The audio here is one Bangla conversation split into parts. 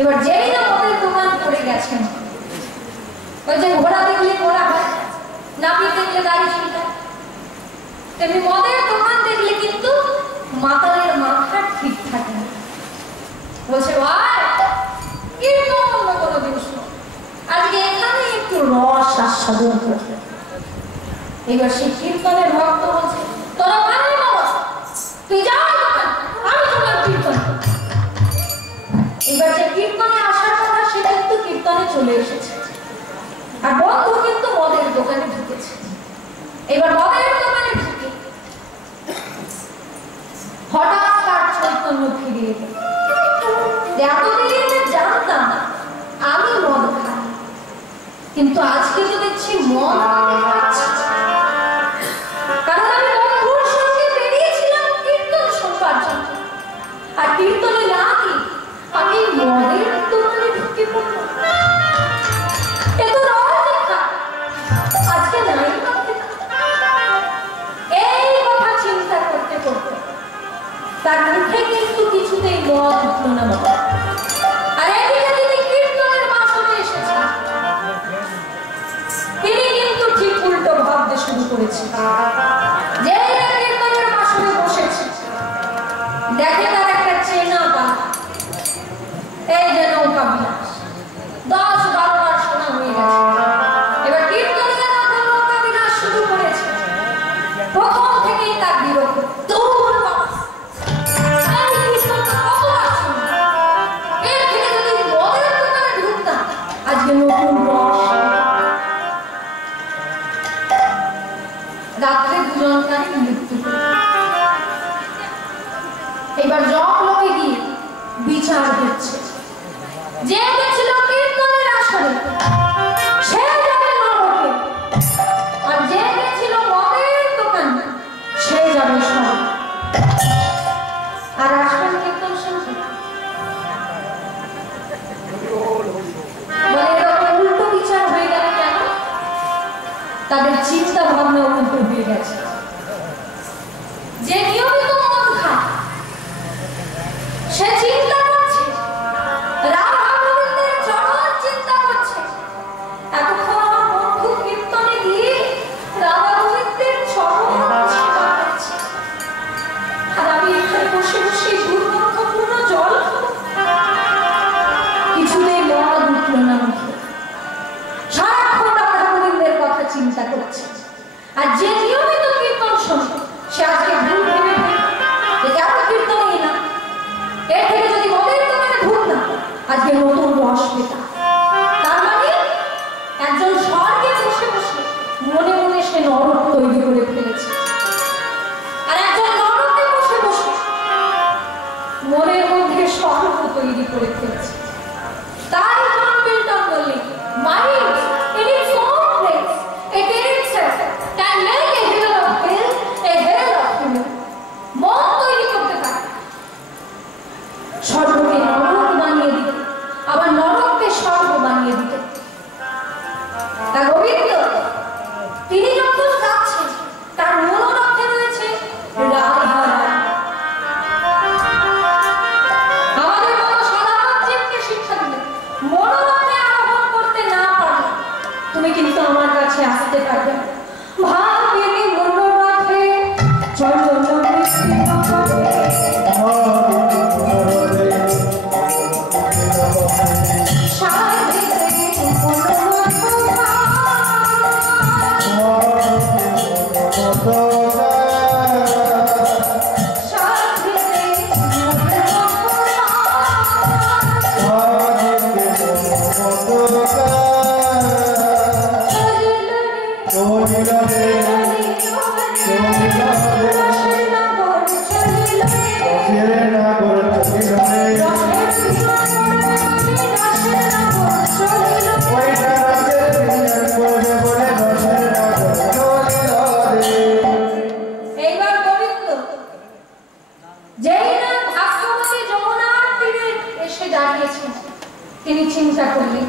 এবার যেই না মদের দোকান করে গেছেন, ওই যে ঘোড়া দেখলে ঘোড়া হয়, নাপিত দেখলে দাড়ি চুলকায়, তেমনি মদের দোকান দেখলে কিন্তু মাতালের মাথা ঠিক থাকে না। বলছে ভাই কীর্তন অন্য কোনো জিনিস আজকে এখানে একটু রস আস্বাদন করবে। এবার সেই কীর্তনের ভক্ত বলছে তোরা ওখানে বাবা তুই যা, আমি তোমার কীর্তন। এবার যে কীর্তনে আসার কথা সে কিন্তু কীর্তনে চলে এসেছে, আর বন্ধু কিন্তু মদের দোকানে ঢুকেছে। এবার মদের দোকানে ঢুকে হঠাৎ তার চৈতন্য ফিরে এলো। এতদিন জানতাম আমি মদ খাই, কিন্তু আজকে তো দেখছি মদ খাচ্ছি, কারণ আমি বন্ধুর সঙ্গে বেরিয়েছিলাম কীর্তন শুনবার জন্য, আর কীর্তনে না কি আমি মদের দোকানে ঢুকে পড়লাম। আজকে নাই এই কথা চিন্তা করতে করতে তার মুখে কিন্তু কিছুতেই মদ উঠল না। আর এদিকে তিনি কীর্তনের বাসনে এসেছেন, তিনি কিন্তু ঠিক উল্টো ভাবতে শুরু করেছেন। যে কীর্তনের বাসনে বসেছে দেখে তার একটা চেনা পালা, এই যে নৌকা বিলাস 10-12 বার শোনা হয়ে গেছে। এবার কীর্তনের মাথায় নৌকা বিলাস শুরু করেছে, প্রথম থেকেই তার বিরক্ত। রাত্রে দুজনকারই মৃত্যু। এবার জগ লোকে গিয়ে বিচার হচ্ছে, যে গেছিল কীর্তনের আসরে সে যাবে নরকে, আর যে গেছিল মদের দোকান সে যাবে স্বর্গে। আর আসবেন কীর্তন শুনতে। বলে এরকম উল্টো বিচার হয়ে গেল কেন? তাদের চিন্তা ভাবনা উল্টো হয়ে গেছে। যে নিয়মিত মদ খায় সে চিন্তা করছে রাধা গোবিন্দের চরণ চিন্তা করছে, এতক্ষণ আমার বন্ধু কীর্তনে গিয়ে রাধা গোবিন্দের চরণ চিন্তা করছে, আর আমি এখানে বসে বসে দুর্গন্ধপূর্ণ জল খাবো। কিছুতেই মদ উঠল না মুখে, সারাক্ষণ রাধা গোবিন্দের কথা চিন্তা করছে। আর যে নিয়মিত কীর্তন শোনে সে আজকে ভুল ভেবে কেন কীর্তনই না, এর থেকে যদি মদের দোকানে ঢুকতাম আজকে নতুন রস পেতাম। তার মানে একজন স্বর্গে বসে বসে মনে মনে সে নরক তৈরি করে ফেলেছে, আর একজন নরকে বসে বসে মনের মধ্যে স্বর্গ তৈরি করে ফেলেছে। তাই জন মিল্টন বললেন, mind in its own place, it itself can make a hill of hill a hill of hill. মন তৈরি করতে পারে স্বর্গকে নরক বানিয়ে দিতে, আবার নরককে স্বর্গ বানিয়ে দিতে। তা গোবিন্দ তিনি যখন যাচ্ছেন তার মনোরথে রয়েছে রাধা রানী। আমাদের মতো সাধারণ জীবকে শিক্ষা দিলে মনোরথে আরোহণ করতে না পারলে তুমি কিন্তু আমার কাছে আসতে পারবে না। ভাবিনি মনোরথে চলো তিনি চিন্তা করলেন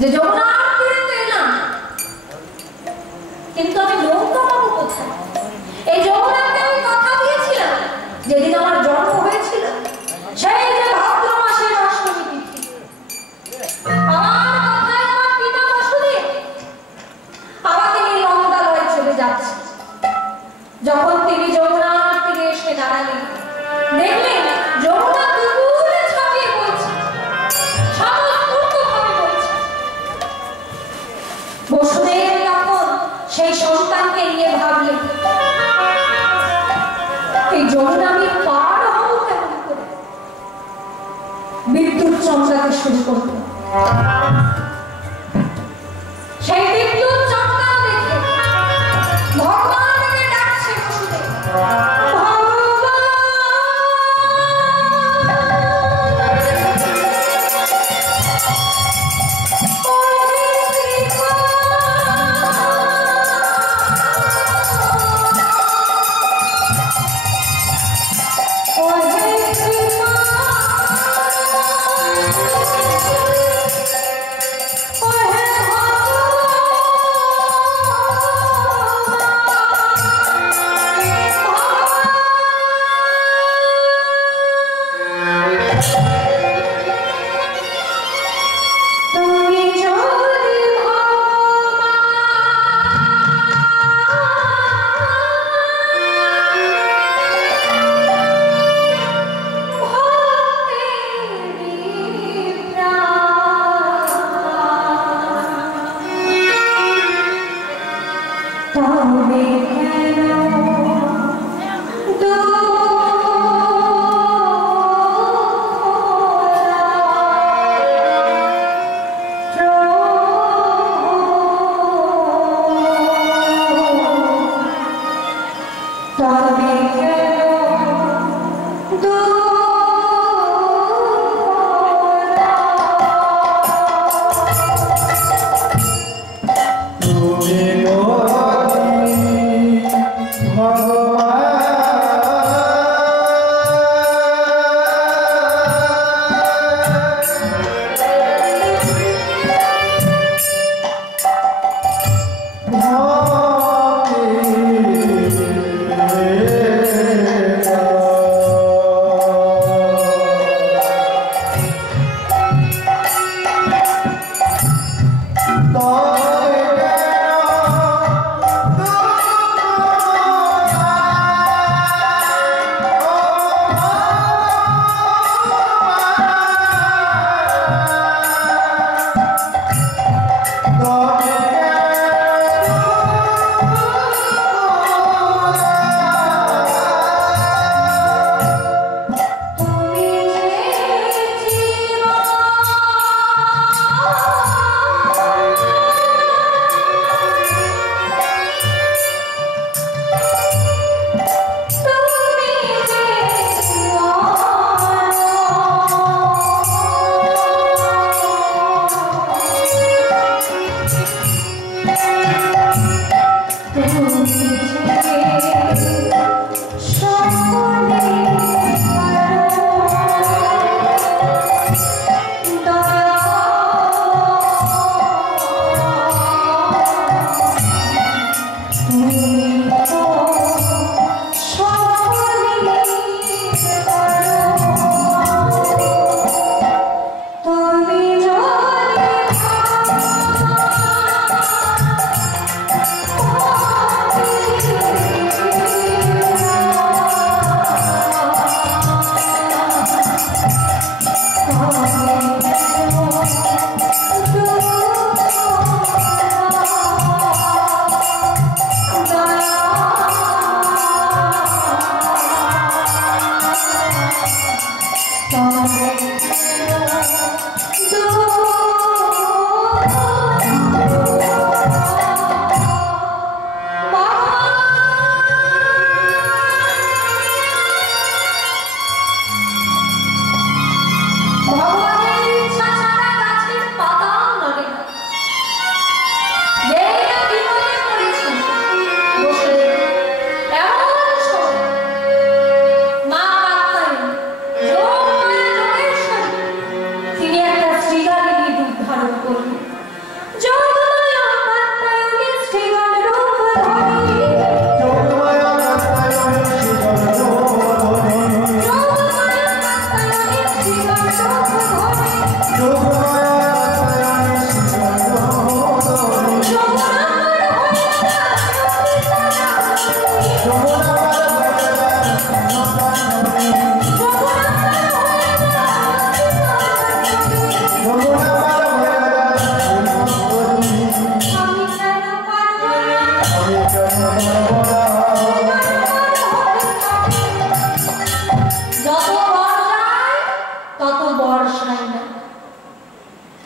যে যমুনার তীরে তো এলাম, কিন্তু আমি নৌকা পাবো কোথায়? এই যমুনাকে আমি কথা দিয়েছিলাম যেদিন আমার জন্ম হয়েছিল, সেই যে ভাদ্র মাসের অষ্টমী তিথি বিদ্যুৎ চমকাতে শুরু করবে। সেই বিদ্যুৎ চমকানো দেখে ভগবানকে ডাকছে বসুদেব,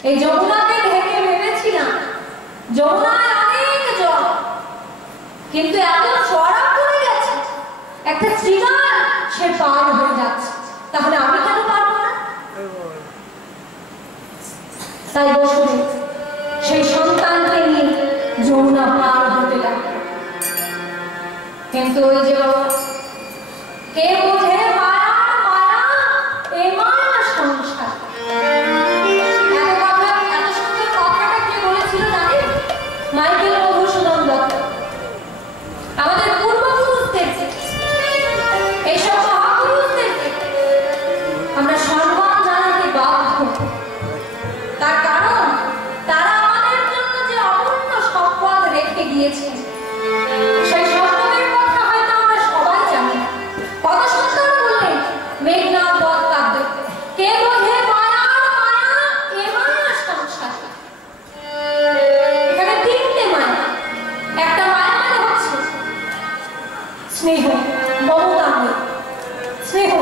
এই যমুনাকে ঢেকে ভেবেছিলাম যমুনায় অনেক জল, কিন্তু এত চড়া পড়ে গেছে, একটা শ্রীগাল সে পার হয়ে যাচ্ছে, তাহলে আমি কেন পারবো না? তাই বসুদেব সেই সন্তানকে নিয়ে যমুনা পার হতে লাগলো। কিন্তু ওই যে কে বোঝে মায়া মায়া এ মায়া সংসার, এত সুন্দর কথাটা কে বলেছিল জানেন? মাইকেল মধুসূদন দত্ত। আমাদের পূর্বপুরুষদের, এইসব মহাপুরুষদেরকে আমরা সম্মান জানাতে বাধ্য। তার কারণ তারা আমাদের জন্য যে অমূল্য সম্পদ রেখে গিয়েছেন, সেই সম্পদের কথা হয়তো আমরা সবাই জানি না। কত সুন্দর বললেন মেঘনাদ বধ কাব্য, কে বোঝে মায়ার মায়া এ মায়া সংসার। এখানে তিনটে মায়া। একটা মায়া মানে হচ্ছে স্নেহ, মমতাময় স্নেহ।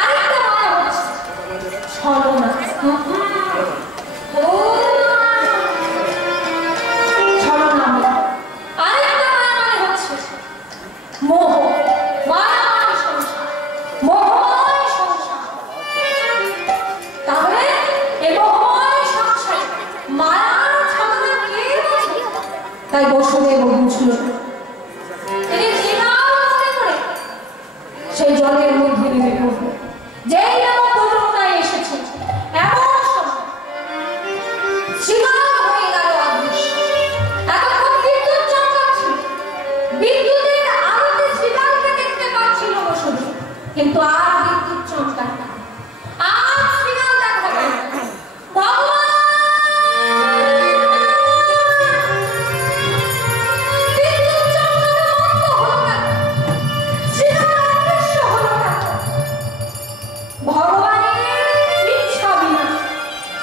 আরেকটা মায়া হচ্ছে ছলনা, ছলনাময়। আরেকটা মায়া মানে হচ্ছে মোহ, মায়াময় সংসার, মোহময় সংসার। তাহলে এই মোহময় সংসার মায়ার ছলনা কে বোঝে? তাই বসুদেব বুঝল না। তিনি শ্রীরাম মনে করে সেই জলের মধ্যে নেমে পড়ল। যেই নামক যমুনায় এসেছে, এমন সময় শ্রীরাম হয়ে গেল অদৃশ্য। এতক্ষণ বিদ্যুৎ চমকাচ্ছিল, বিদ্যুতের আলোতে শ্রীরামকে দেখতে পাচ্ছিল বসুদেব, কিন্তু আর বিদ্যুৎ চমকায় না, আর শ্রীরাম দেখা গেল না। ভগবান বিদ্যুৎ চমকানো বন্ধ হলো কেন? শ্রীরাম অদৃশ্য হলো কেন? ভগবানের ইচ্ছা বিনা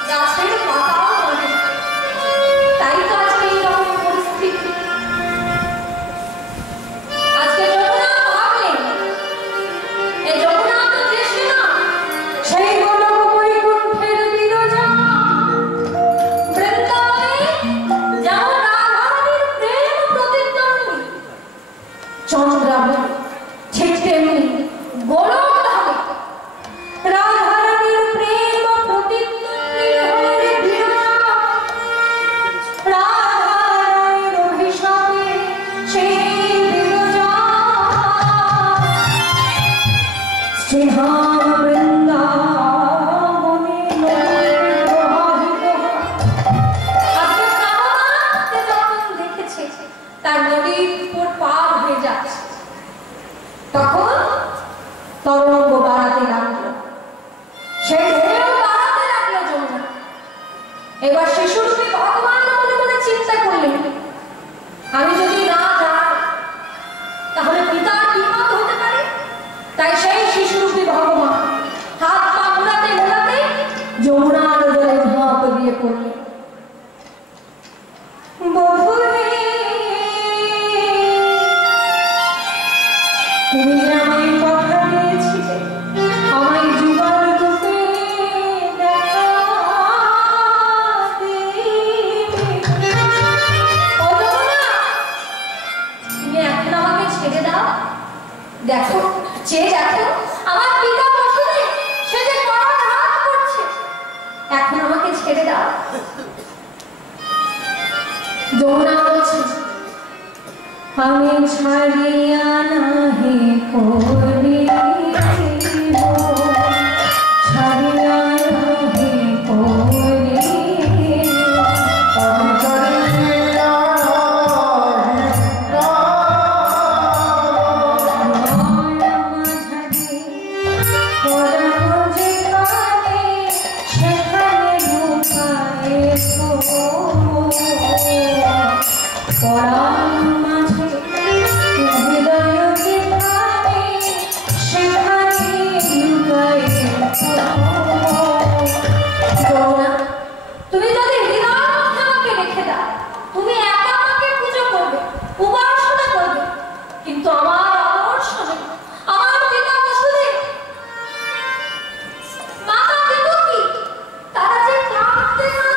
গাছের পাতাও নড়ে না। তাই তো আজকে এইরকম পরিস্থিতি। আজকে যমুনা ভাবলেন, এই যমুনা তো দেশে না, সেই গোলক বৈকুণ্ঠের বিরজা। বৃন্দাবনে যেমন রাধারানীর প্রেম প্রতিদ্বন্দ্বী চন্দ্রাবলী, ঠিক তেমনি গোলক ধামে রাধারানীর প্রেম প্রতিদ্বন্দ্বী হলেন বিরজা। রাধারানীর অভিশাপে সেই বিরজা শ্রীধাম বৃন্দাবনে প্রবাহিত হয়। আজকে কামাতে যখন দেখেছে তার নদীর উপর পার হয়ে যাচ্ছে, তখন তরঙ্গ বাড়াতে লাগলো, সেই ঢেউ বাড়াতে লাগলো যমুনা। এবার শিশুরূপী ভগবান মনে মনে চিন্তা করলেন, আমি যদি না যাই তাহলে পিতার বিপদ হতে পারে। তাই সেই শিশুরূপী ভগবান হাত পা মুড়াতে মুড়াতে যমুনার জলে ঝাঁপ দিয়ে পড়লেন। বধূরে, তুমি যে আমায় কথা দিয়েছিলে আমায় যুগল রূপে দেখা দিবে। ও যমুনা, তুমি এখন আমাকে ছেড়ে দাও। দেখো, চেয়ে দেখো, আমার পিতা বসুদেব সে যে পরাঘাত করছে, এখন আমাকে ছেড়ে দাও। যমুনা বলছে, আমি ছাড়িয়া নাহি করিব, ছাড়িয়া নাহি করিব, আমি ছাড়িয়া নাহি পরাম যেখানে সেখানে লুকায়ে পরাম মাঝে হৃদয় যেখানে সেখানে লুকায়ে। যমুনা, তুমি যদি হৃদয়ের মধ্যে আমাকে রেখে দাও, তুমি একা আমাকে পুজো করবে, উপাসনা করবে, কিন্তু আমার আদর্শ নেই। আমার পিতা বসুদেব, মাতা দেবকী, তারা যে কাঁদতে কাঁদতে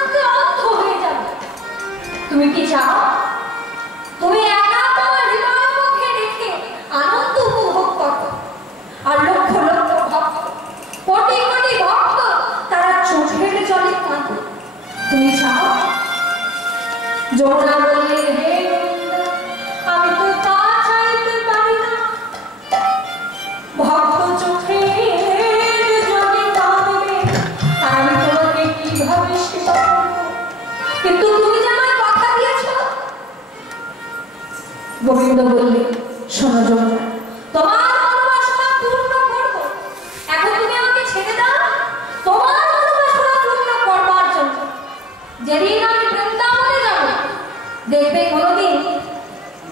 কি চাও তুমি একা তোমার হৃদয়ের মুখে রেখে আনন্দ উপভোগ করো, আর লক্ষ লক্ষ ভক্ত, কোটি কোটি ভক্ত তারা চোখের জলে কাঁদে? তুমি চাও? যমুনা বললেন, হে গোবিন্দ, আমি তো তা চাইতে পারি না। ভক্ত চোখের জলে কাঁদবে, আর আমি তোমাকে কিভাবে সেবা করব? কিন্তু তুমি যে আমায় কথা দিয়েছ। গোবিন্দ বললেন, শোনো যমুনা, তোমার মনোবাসনা পূর্ণ করব। এখন তুমি আমাকে ছেড়ে দাও তোমার মনোবাসনা পূর্ণ করবার জন্য। যেদিন আমি বৃন্দাবনে যাব, দেখবে কোনোদিন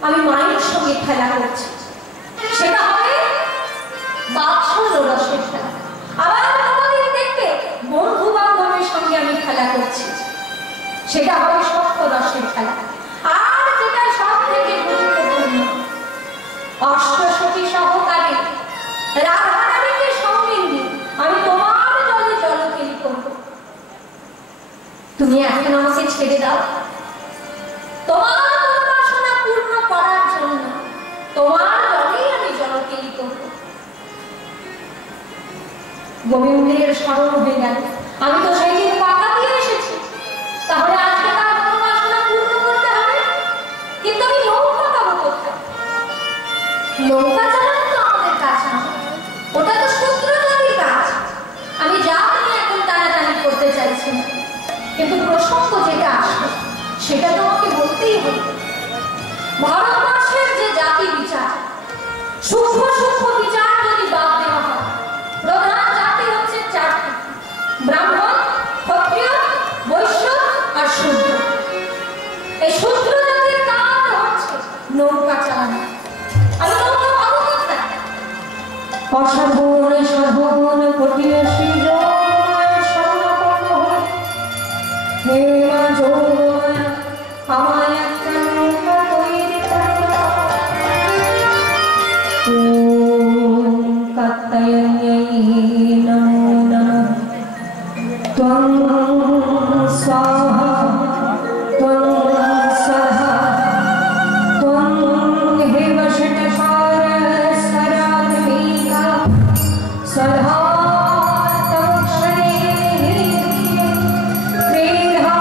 আমি মায়ের সঙ্গে খেলা করছি, সেটা হবে বাৎসল্য রসের খেলা। আবার কোনোদিন দেখবে বন্ধু বান্ধবের সঙ্গে আমি খেলা করছি, সেটা হবে সত্য রসের খেলা। আর যেটা সব থেকে গুরুত্বপূর্ণ, অষ্টসখী সহকারে রাধারানীকে সঙ্গে নিয়ে আমি তোমার জলে জলকেলি করব। তুমি এখন আমাকে ছেড়ে দাও তোমার মনোবাসনা পূর্ণ করার জন্য, তোমার জলেই আমি জলকেলি করব। গোবিন্দের স্মরণ হয়ে গেল, আমি তো সেই দিন কথা দিয়ে এসেছি, তাহলে আজকে তার মনোবাসনা পূর্ণ করতে হবে। কিন্তু আমি নৌকা পাবো কোথায়? নৌকা চালানো তো আমাদের কাজ না, ওটা তো সূত্রধারীর কাজ। আমি যা নিয়ে এখন টানাটানি করতে চাইছি না, কিন্তু প্রসঙ্গ যেটা আসবে সেটা তো আমাকে বলতেই হবে। ভারতবর্ষের যে জাতি বিচার, সূক্ষ্ম সূক্ষ্ম বিচার যদি বাদ দেওয়া হয়, প্রধান জাতি হচ্ছে চারটি: ব্রাহ্মণ, ক্ষত্রিয়, বৈশ্য আর শূদ্র। এই শূদ্র জাতির কাজ হচ্ছে নৌকা চালানো। আমি নৌকা পাবো কোথায়? অসাধন সাধন কটিয়া সৃজন স্বর্ণপর্ণ হয়ে, হে মা যৌবন আমায় একটা নৌকা তৈরি করো। ওম কাত্যায়ন্যায় নমো নমঃ। ত্বং স্বাহা ত্বং স্বাহা ত্বং হেব ষটসার সরাত্মিকা সদা তক্ষণে ক্রীড়া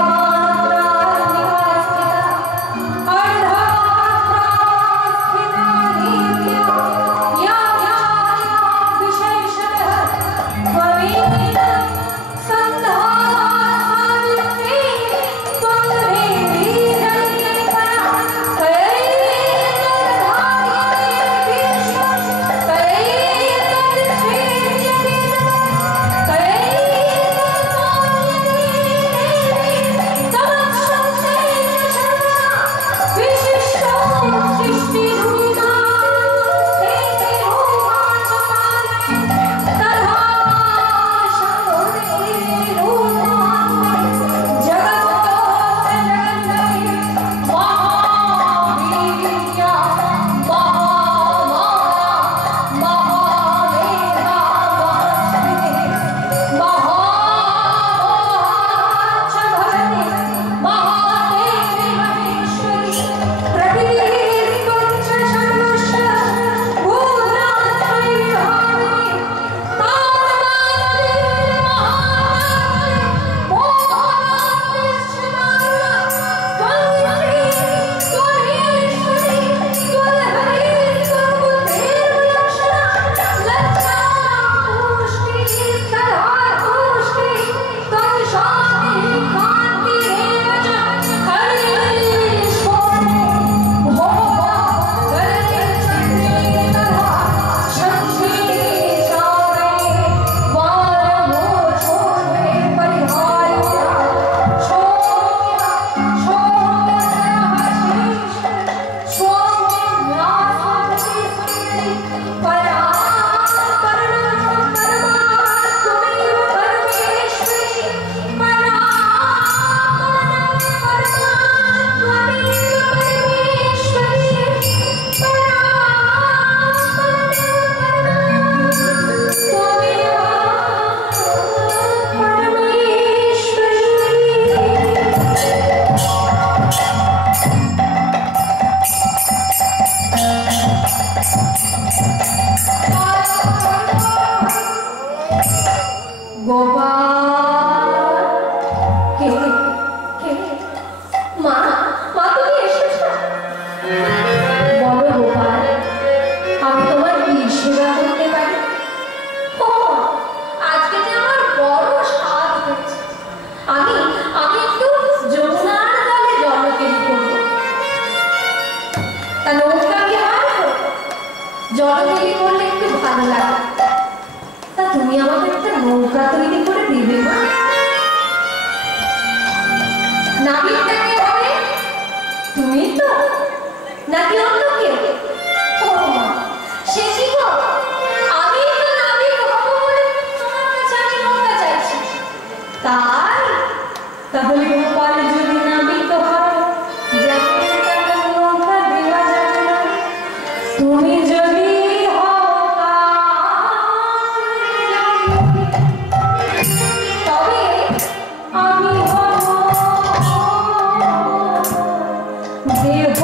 ভালো লাগে। তা তুমি আমাকে একটা নৌকা তৈরি করে দিবে না? নাবিকটা কে হবে? তুমি তো, নাকি অন্য কেউ? ও মা, সে কি গো? আমি তো নাবিক হবো বলে তোমার কাছে আমি নৌকা চাইছি। তাই? তাহলে গোপাল যদি নাবিক হয়, যাকে তাকে নৌকা দেওয়া যাবে না। তুমি যদি হও তবে আমি হব দেহ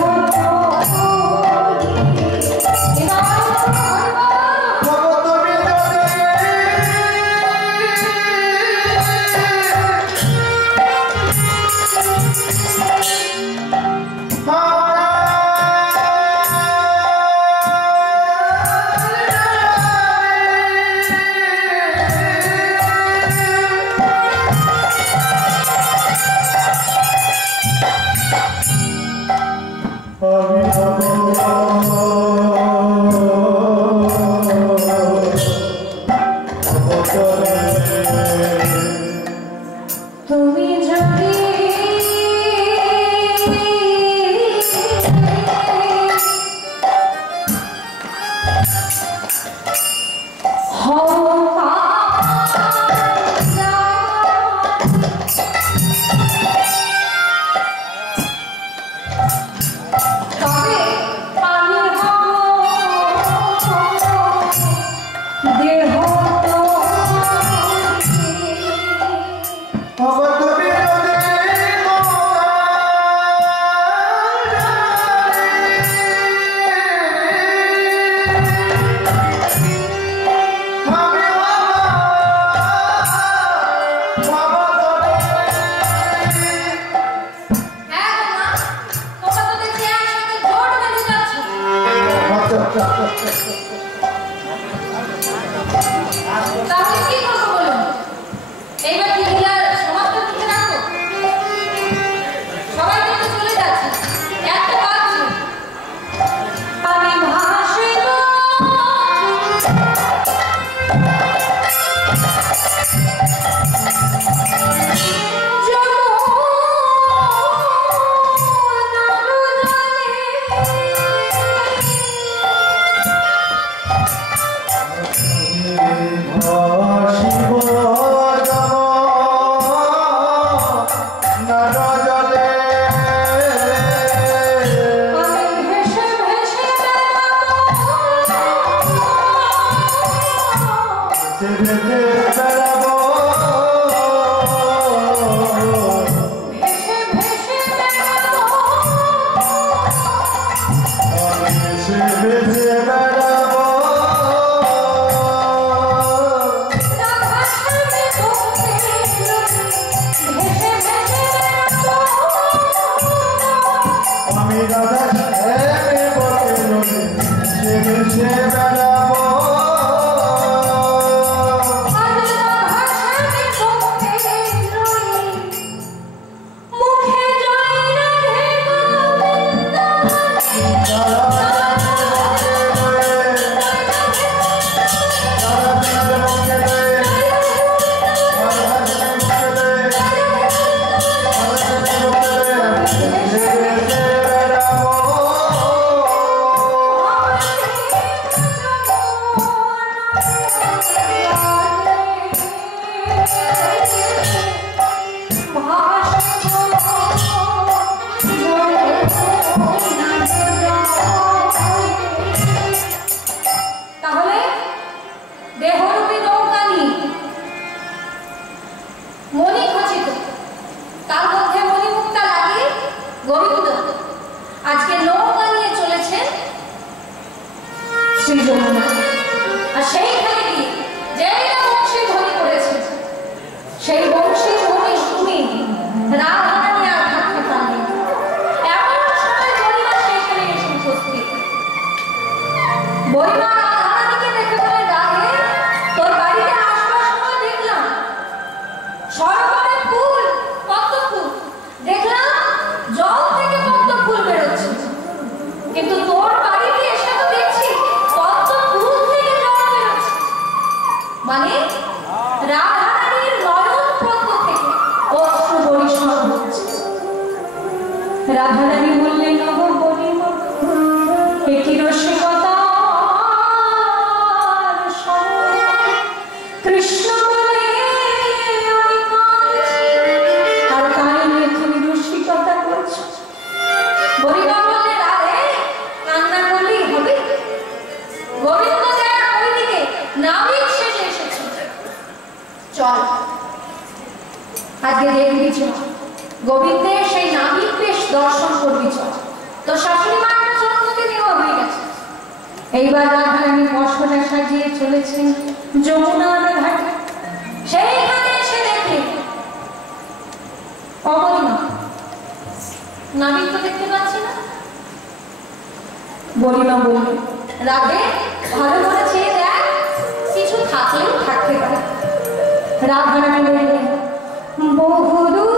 তুমি যদি তাহলে কি করবো বলুন? এইবার কি লীলার সমাপ্ত করতে রাখবো? সবাই কিন্তু চলে যাচ্ছে, এত বাজছে। আমি ভাসিব রাধারানী বললেন ওগো বলিব একই রসিকতা কৃষ্ণ বলে আমি কাঁদছি আর তাই নিয়ে তুমি রসিকতা করছো। বলিবা বললে রাধে কান্না করলেই হবে? গোবিন্দ দেয় ওইদিকে নাবিক সেজে এসেছে। চল আজকে দেখবি চল গোবিন্দের সেই নাবিক বেশ দর্শন করবি চল। তো শাশুড়ি মায়ের জন্মদিন নেওয়া হয়ে গেছে। এইবার রাধারানী বসনে সাজিয়ে চলেছেন যমুনার ঘাটে। সেইখানে এসে দেখে অবনীমা নাবিক তো দেখতে পাচ্ছি না। বলিমা বলবে রাধে ভালো করে চেয়ে দেখ কিছু থাকলেও থাকতে পারে। রাধারানী বললেন বহুদূর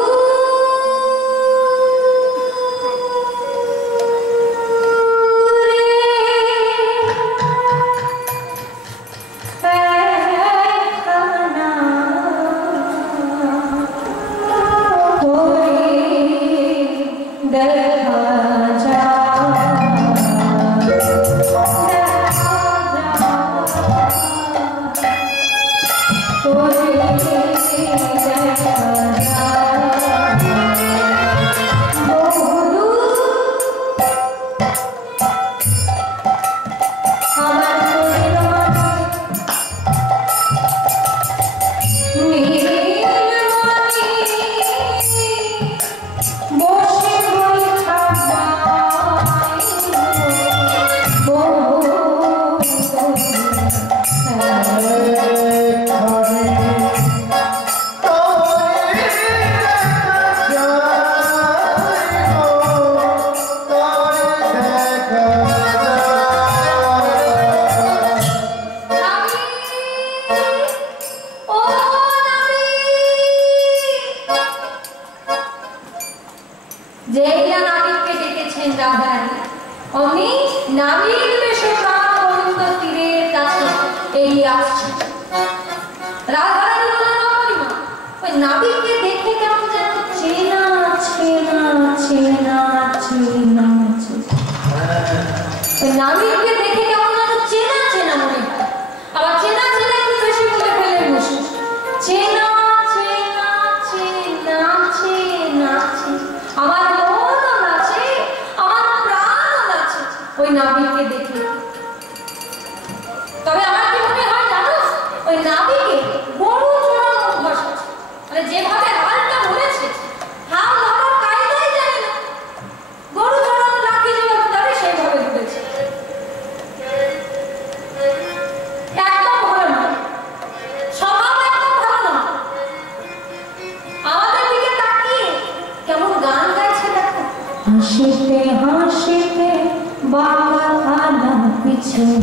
হাসিতে হাসিতে বাবা আনা পিছনে